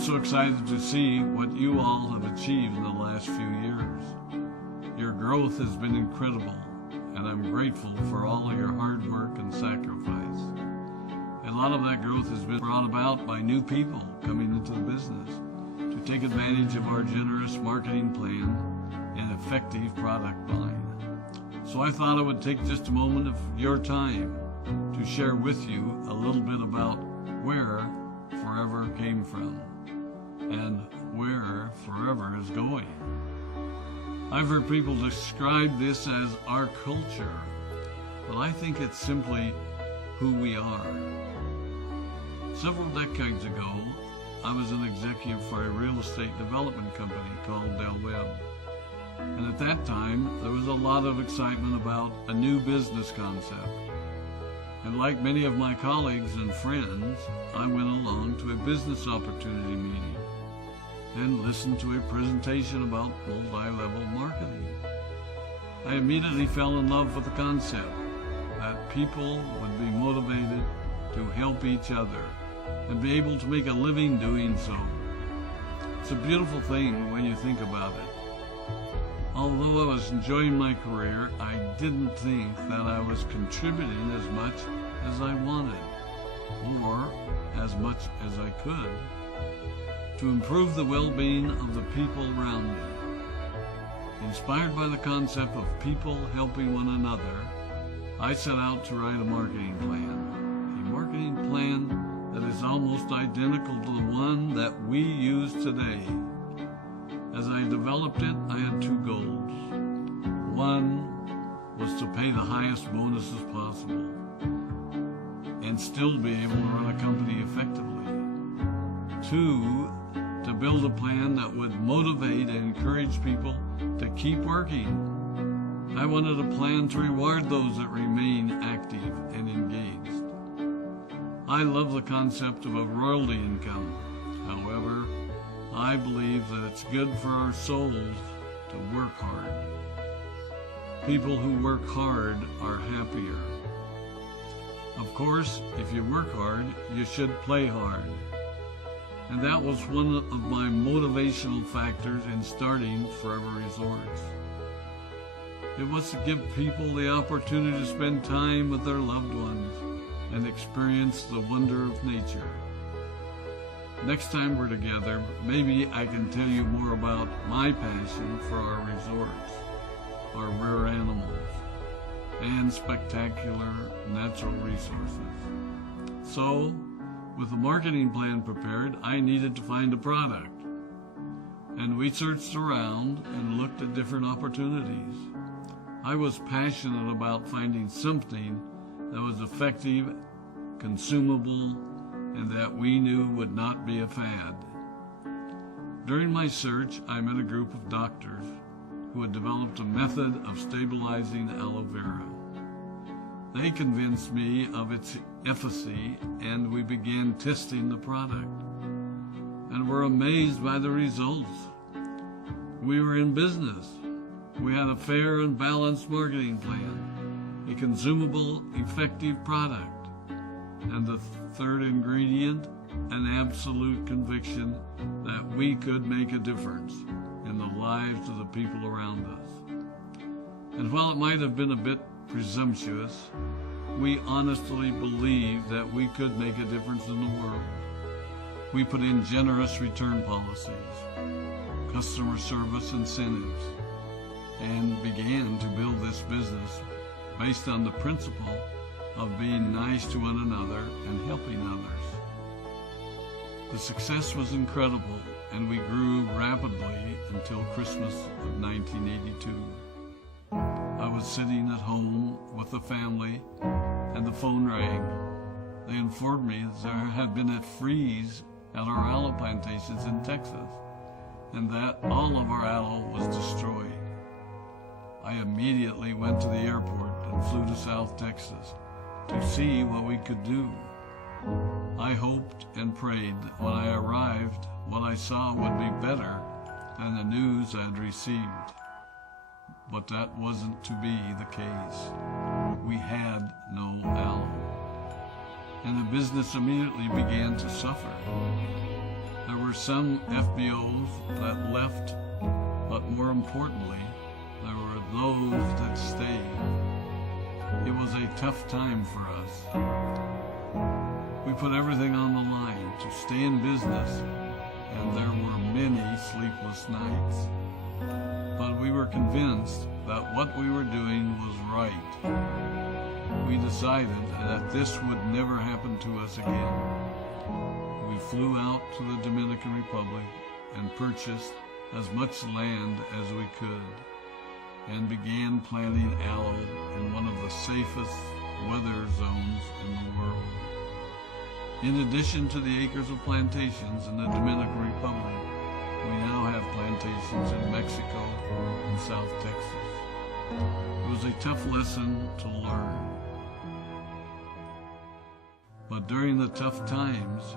so excited to see what you all have achieved in the last few years. Your growth has been incredible, and I'm grateful for all your hard work and sacrifice. A lot of that growth has been brought about by new people coming into the business to take advantage of our generous marketing plan and effective product line. So I thought I would take just a moment of your time to share with you a little bit about where Forever came from and where Forever is going. I've heard people describe this as our culture, but I think it's simply who we are. Several decades ago, I was an executive for a real estate development company called Del Webb. And at that time, there was a lot of excitement about a new business concept. And like many of my colleagues and friends, I went along to a business opportunity meeting and listened to a presentation about multi-level marketing. I immediately fell in love with the concept that people would be motivated to help each other and be able to make a living doing so. It's a beautiful thing when you think about it. Although I was enjoying my career, I didn't think that I was contributing as much as I wanted, or as much as I could, to improve the well-being of the people around me. Inspired by the concept of people helping one another, I set out to write a marketing plan that is almost identical to the one that we use today. As I developed it, I had two goals. One was to pay the highest bonuses possible and still be able to run a company effectively. Two, to build a plan that would motivate and encourage people to keep working. I wanted a plan to reward those that remain active and engaged. I love the concept of a royalty income. However, I believe that it's good for our souls to work hard. People who work hard are happier. Of course, if you work hard, you should play hard. And that was one of my motivational factors in starting Forever Resorts. It was to give people the opportunity to spend time with their loved ones and experience the wonder of nature. Next time we're together, maybe I can tell you more about my passion for our resorts, our rare animals, and spectacular natural resources. So, with a marketing plan prepared, I needed to find a product. And we searched around and looked at different opportunities. I was passionate about finding something that was effective, consumable, and that we knew would not be a fad. During my search, I met a group of doctors who had developed a method of stabilizing aloe vera. They convinced me of its efficacy, and we began testing the product, and were amazed by the results. We were in business. We had a fair and balanced marketing plan, a consumable, effective product, and the third ingredient, an absolute conviction that we could make a difference in the lives of the people around us. And while it might have been a bit presumptuous, we honestly believed that we could make a difference in the world. We put in generous return policies, customer service incentives, and began to build this business based on the principle of being nice to one another and helping others. The success was incredible, and we grew rapidly until Christmas of 1982. I was sitting at home with the family, and the phone rang. They informed me that there had been a freeze at our aloe plantations in Texas, and that all of our aloe was destroyed. I immediately went to the airport and flew to South Texas to see what we could do. I hoped and prayed that when I arrived, what I saw would be better than the news I'd received. But that wasn't to be the case. We had no aloe, and the business immediately began to suffer. There were some FBOs that left, but more importantly, there were those that stayed. It was a tough time for us. We put everything on the line to stay in business, and there were many sleepless nights. But we were convinced that what we were doing was right. We decided that this would never happen to us again. We flew out to the Dominican Republic and purchased as much land as we could, and began planting aloe in one of the safest weather zones in the world. In addition to the acres of plantations in the Dominican Republic, we now have plantations in Mexico and South Texas. It was a tough lesson to learn. But during the tough times,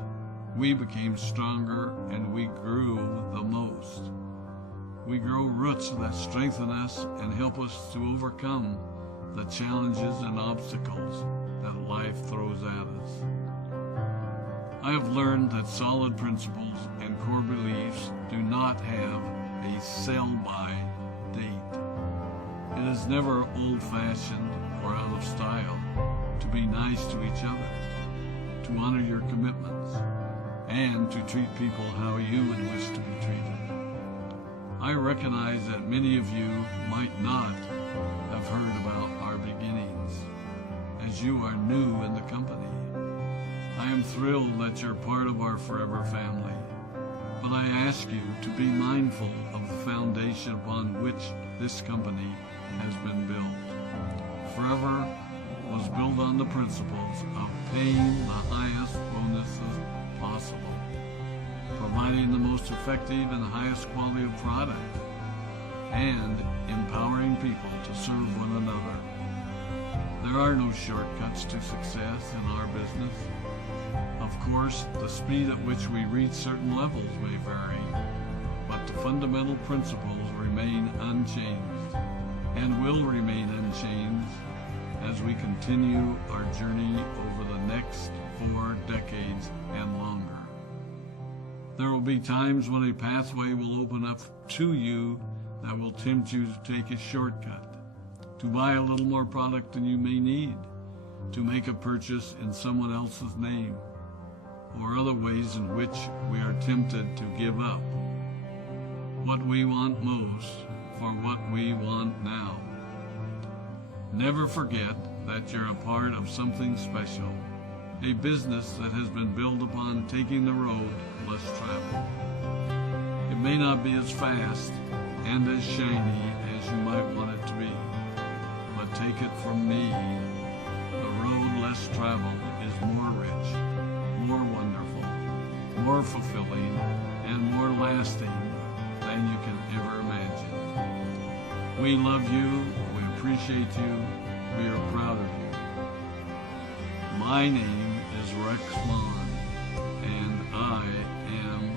we became stronger and we grew the most. We grow roots that strengthen us and help us to overcome the challenges and obstacles that life throws at us. I have learned that solid principles and core beliefs do not have a sell-by date. It is never old-fashioned or out of style to be nice to each other, to honor your commitments, and to treat people how you would wish to be treated. I recognize that many of you might not have heard about our beginnings, as you are new in the company. I am thrilled that you're part of our forever family, but I ask you to be mindful of the foundation upon which this company has been built. Forever was built on the principles of paying the highest bonuses possible, providing the most effective and highest quality of product, and empowering people to serve one another. There are no shortcuts to success in our business. Of course, the speed at which we reach certain levels may vary, but the fundamental principles remain unchanged and will remain unchanged as we continue our journey over the next 4 decades and longer. There will be times when a pathway will open up to you that will tempt you to take a shortcut, to buy a little more product than you may need, to make a purchase in someone else's name, or other ways in which we are tempted to give up what we want most for what we want now. Never forget that you're a part of something special, a business that has been built upon taking the road less traveled. It may not be as fast and as shiny as you might want it to be, but take it from me, the road less traveled is more rich, more wonderful, more fulfilling, and more lasting than you can ever imagine. We love you, we appreciate you, we are proud of you. My name is Rex Maughan, and I am